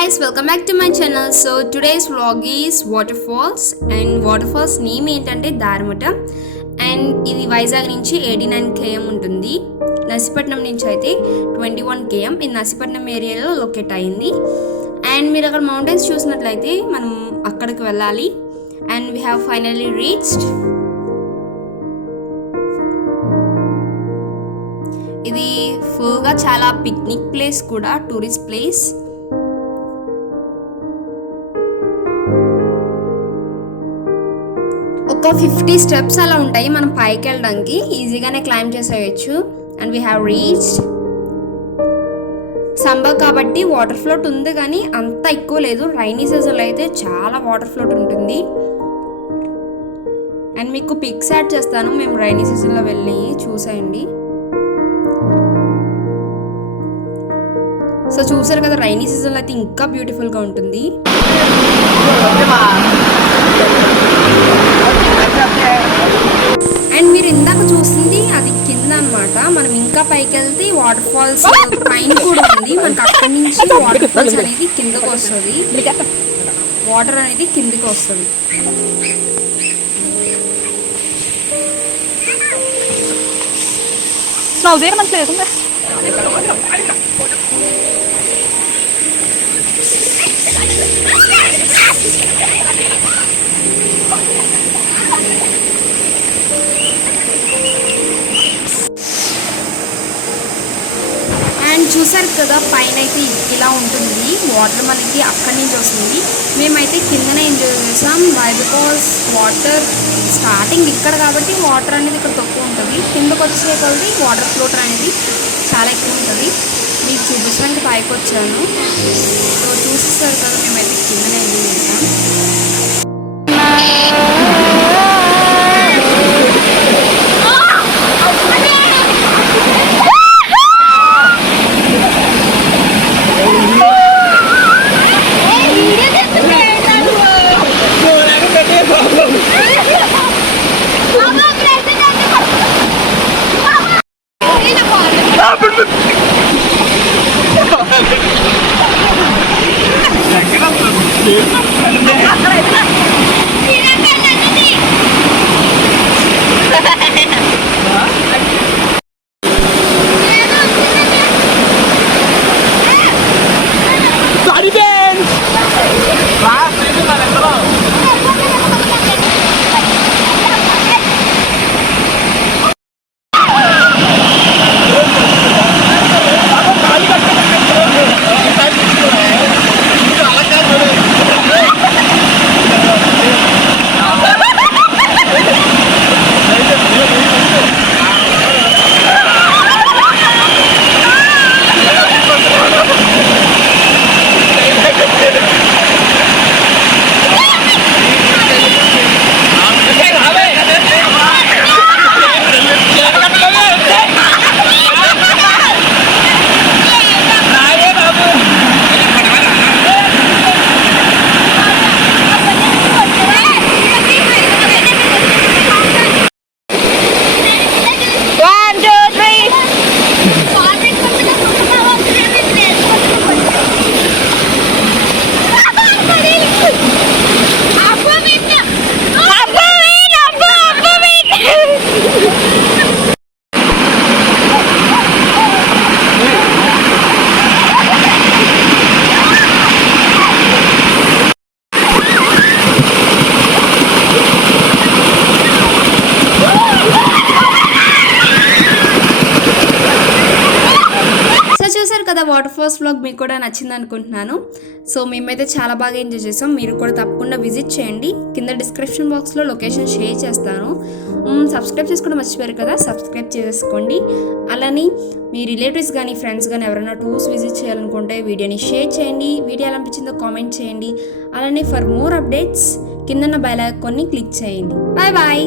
guys, welcome back to my channel. So today's vlog is waterfalls and waterfalls name ఏంటంటే Dharamattam and ఇది వైజాగ్ నుంచి 89 km ఉంటుంది. నర్సిపట్నం నుంచి అయితే 21 km. ఇది నర్సిపట్నం ఏరియాలో లొకేట్ అయింది. అండ్ మీరు అక్కడ మౌంటైన్స్ చూసినట్లయితే మనం అక్కడికి వెళ్ళాలి. And we have finally reached. ఇది ఫుల్గా చాలా పిక్నిక్ ప్లేస్ కూడా, టూరిస్ట్ ప్లేస్. ఒక 50 స్టెప్స్ అలా ఉంటాయి మనం పైకి వెళ్ళడానికి, ఈజీగానే క్లైంబ్ చేసేయచ్చు. And we have reached. Summer కాబట్టి వాటర్ ఫ్లోట్ ఉంది కానీ అంత ఎక్కువ లేదు. రైనీ సీజన్లో అయితే చాలా వాటర్ ఫ్లోట్ ఉంటుంది. అండ్ మీకు పిక్స్ యాడ్ చేస్తాను, మేము రైనీ సీజన్లో వెళ్ళి చూసేయండి. సో చూసారు కదా, రైనీ సీజన్లో అయితే ఇంకా బ్యూటిఫుల్గా ఉంటుంది. అండ్ మీరు ఇందాక చూసింది అది కింద అనమాట. మనం ఇంకా పైకి వెళ్తే వాటర్ ఫాల్స్ పైన కూడా ఉంది. మనకు అక్కడి నుంచి వాటర్ ఫాల్స్ అనేది కిందకు వస్తుంది, వాటర్ అనేది కిందకి వస్తుంది. అండ్ చూసారు కదా, పైన అయితే ఇలా ఉంటుంది, వాటర్ మనకి అక్కడి నుంచి వస్తుంది. మేమైతే కిందనే ఎంజాయ్ చేసాం. వై బికాస్ వాటర్ స్టార్టింగ్ ఇక్కడ కాబట్టి వాటర్ అనేది ఇక్కడ తక్కువ ఉంటుంది. కిందకు వచ్చే కొద్ది వాటర్ ఫ్లోటర్ అనేది చాలా ఎక్కువ ఉంటుంది. మీకు చూపించడానికి పైకి వచ్చాను. సో చూసేస్తారు కదా, మేమైతే కిందనే ఎంజాయ్ చేసాం. కదా, వాటర్ ఫాల్స్ వ్లాగ్ మీకు కూడా నచ్చింది అనుకుంటున్నాను. సో మేమైతే చాలా బాగా ఎంజాయ్ చేసాం. మీరు కూడా తప్పకుండా విజిట్ చేయండి. కింద డిస్క్రిప్షన్ బాక్స్లో లొకేషన్ షేర్ చేస్తాను. సబ్స్క్రైబ్ చేసుకోవడం మర్చిపోయారు కదా, సబ్స్క్రైబ్ చేసుకోండి. అలానే మీ రిలేటివ్స్ కానీ ఫ్రెండ్స్ కానీ ఎవరైనా టూర్స్ విజిట్ చేయాలనుకుంటే వీడియోని షేర్ చేయండి. వీడియో ఎలా అనిపించిందో కామెంట్ చేయండి. అలానే ఫర్ మోర్ అప్డేట్స్ కిందన్న బెల్ ఐకాన్ని క్లిక్ చేయండి. Bye bye.